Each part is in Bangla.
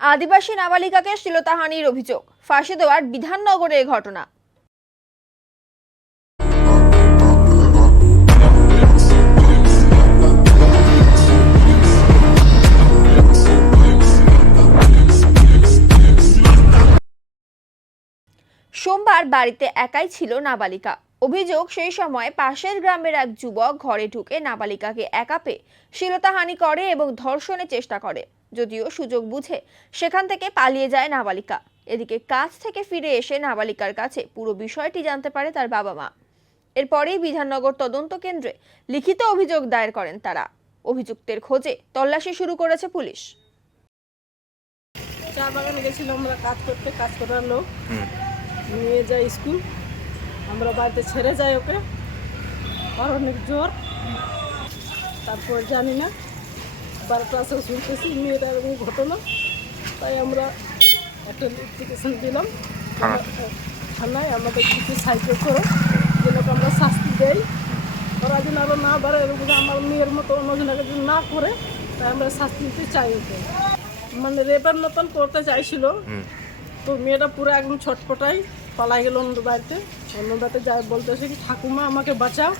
আদিবাসী নাবালিকাকে শ্লীলতাহানির অভিযোগ, ফাঁসি দেওয়ার বিধাননগরে ঘটনা। সোমবার বাড়িতে একাই ছিল নাবালিকা। অভিযোগ, সেই সময় পাশের গ্রামের এক যুবক ঘরে ঢুকে নাবালিকাকে একা পেয়ে শ্লীলতাহানি করে এবং ধর্ষণের চেষ্টা করে। যদিও সুযোগ বুঝে সেখান থেকে পালিয়ে যায় নাবালিকা। এদিকে কাজ থেকে ফিরে এসে নাবালিকার কাছে পুরো বিষয়টি জানতে পারে তার বাবা মা। এরপরেই বিধাননগর তদন্ত কেন্দ্রে লিখিত অভিযোগ দায়ের করেন তারা। অভিযুক্তের খোঁজে তল্লাশি শুরু করেছে পুলিশ। চা বাগানে গেছিল, আমরা কাজ করার লোক নিয়ে যাই স্কুল, আমরা বাড়িতে ছেড়ে যাই ওকে, আর অনেক জ্বর। তারপর জানি না, 12টা আসে শুনতেছি মেয়েটা এরকম ঘটনা, তাই আমরা একটা নোটিফিকেশন দিলাম থানায়, আমাদের কিছু সাহায্য করো, যেন আমরা শাস্তি দেই, ওরা যেন আরও না বাড়ে, এরকম আমার মেয়ের মতো অন্যজনকে যদি না করে, তাই আমরা শাস্তি দিতে চাই ওকে। মানে রেপের মতন করতে চাইছিল, তো মেয়েটা পুরো একদম ছটপটাই পালাই গেল অন্য বাড়িতে। অন্য বাড়িতে যাই বলতেছে কি ঠাকুমা আমাকে বাঁচাও,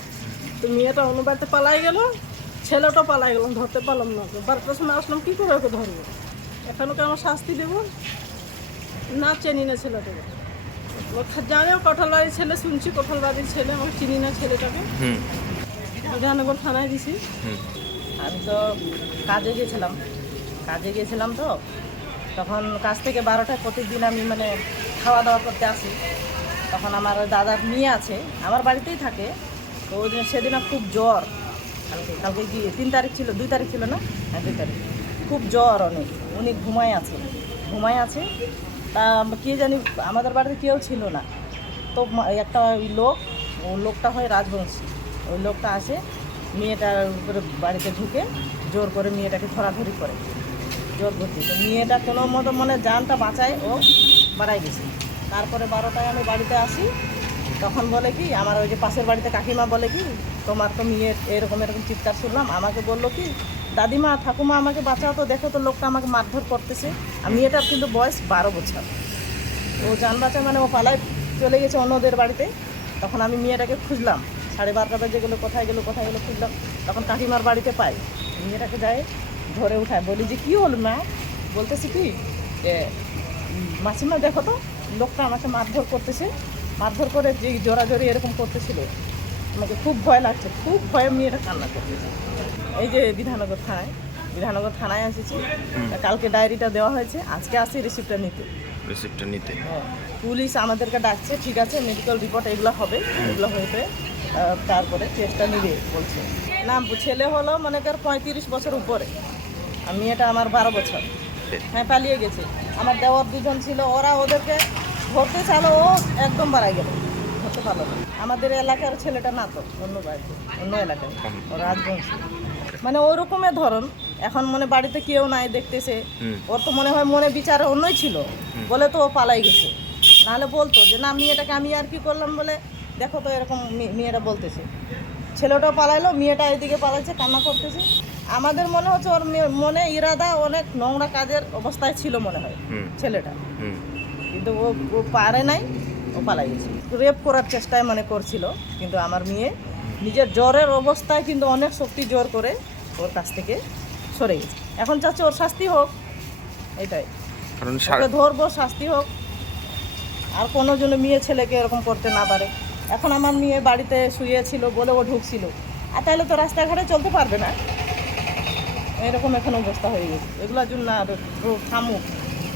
তো মেয়েটা অন্য বাড়িতে পালাই গেল, ছেলেটাও পালাই গেলাম, ধরতে পারলাম না। 12টার সময় আসলাম, কী করে ওকে ধরবো? এখানে ওকে আমার শাস্তি দেবো না, চিনি না ছেলেটাকে। জানেও কোঠালবাড়ির ছেলে, শুনছি কোঠালবাড়ির ছেলে, আমাকে চিনি না ছেলেটাকে। বিধাননগর থানায় দিছি। আমি তো কাজে গিয়েছিলাম তো, তখন কাজ থেকে 12টায় প্রতিদিন আমি মানে খাওয়া দাওয়া করতে আসি। তখন আমার দাদার মেয়ে আছে, আমার বাড়িতেই থাকে। তো ওই দিন সেদিন খুব জ্বর, কালকে গিয়ে 3 তারিখ ছিল, 2 তারিখ ছিল না, 2 তারিখ, খুব জ্বর, উনি ঘুমায় আছে। তা কে জানি আমাদের বাড়িতে কেউ ছিল না, তো একটা ওই লোকটা হয় রাজবংশী, ওই লোকটা আসে, মেয়েটার উপরে বাড়িতে ঢুকে জোর করে মেয়েটাকে ধরাধরি করে, জোর ভর্তি। তো মেয়েটা কোনো মতো মানে জানটা বাঁচায়, ও বাড়াই গেছে। তারপরে 12টায় আমি বাড়িতে আসি, তখন বলে কি আমার ওই যে পাশের বাড়িতে কাকিমা বলে কি তোমার তো মেয়ের এরকম চিৎকার শুনলাম। আমাকে বললো কি দাদিমা ঠাকুমা আমাকে বাঁচাও, তো দেখো তো লোকটা আমাকে মারধর করতেছে। আর মেয়েটার কিন্তু বয়স 12 বছর। ও জান বাঁচা মানে ও পালায় চলে গেছে অন্যদের বাড়িতে। তখন আমি মেয়েটাকে খুঁজলাম, 12:30 বাজে গেলো, কোথায় গেলো খুঁজলাম। তখন কাকিমার বাড়িতে পাই, মেয়েটাকে যায় ধরে উঠায়, বলি যে কী হল মা? বলতেছি কি যে মাসিমা দেখো তো লোকটা আমাকে মারধর করতেছে, মারধর করে যে জোরাজোরি এরকম করতেছিল, আমাকে খুব ভয় লাগছে, খুব ভয়ে মেয়েটা কান্না করতেছে। এই যে বিধাননগর থানায় এসেছি, কালকে ডায়েরিটা দেওয়া হয়েছে, আজকে আসি রিসিপ্টটা নিতে। হ্যাঁ, পুলিশ আমাদেরকে ডাকছে, ঠিক আছে মেডিকেল রিপোর্ট এগুলো হবে, এগুলো হয়ে তারপরে কেসটা নিবে বলছে। না, ছেলে হলো মনে কর 35 বছর উপরে, আর মেয়েটা আমার 12 বছর। হ্যাঁ, পালিয়ে গেছে। আমার দেওয়ার 2 জন ছিল, ওরা ওদেরকে ধরতে চালো, ও একদম বাড়াই গেল, ধরতে পারলো না। আমাদের এলাকার ছেলেটা না, তো অন্য বাড়িতে, অন্য এলাকায়, রাজবংশী। মানে ওই রকমের ধরন। এখন মানে বাড়িতে কেউ নাই, দেখতেছে, ওর তো মনে হয় মনে বিচারে অন্যই ছিল বলে তো ও পালাই গেছে। নাহলে বলতো যে না মেয়েটাকে আমি আর কি করলাম বলে, দেখো তো এরকম মেয়েটা বলতেছে। ছেলেটাও পালাইলো, মেয়েটা এদিকে পালাইছে, কান্না করতেছে। আমাদের মনে হচ্ছে ওর মনে ইরাদা অনেক নোংরা কাজের অবস্থায় ছিল মনে হয় ছেলেটা, কিন্তু ও পারে নাই, ও পালাই গেছে। রেপ করার চেষ্টায় মনে করছিল, কিন্তু আমার মেয়ে নিজের জ্বরের অবস্থায় কিন্তু অনেক শক্তি জোর করে ওর কাছ থেকে সরে গেছে। এখন চাচ্ছে ওর শাস্তি হোক, এটাই ওকে ধরবো, শাস্তি হোক, আর কোনো জন্য মেয়ে ছেলেকে এরকম করতে না পারে। এখন আমার মেয়ে বাড়িতে শুয়েছিল বলে ও ঢুকছিল, আর তাহলে তো রাস্তাঘাটে চলতে পারবে না, এরকম এখন অবস্থা হয়ে গেছে। এগুলোর জন্য আর থামুক,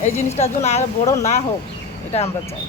এই জিনিসটার জন্য আর বড় না হোক, এটা আমরা চাই।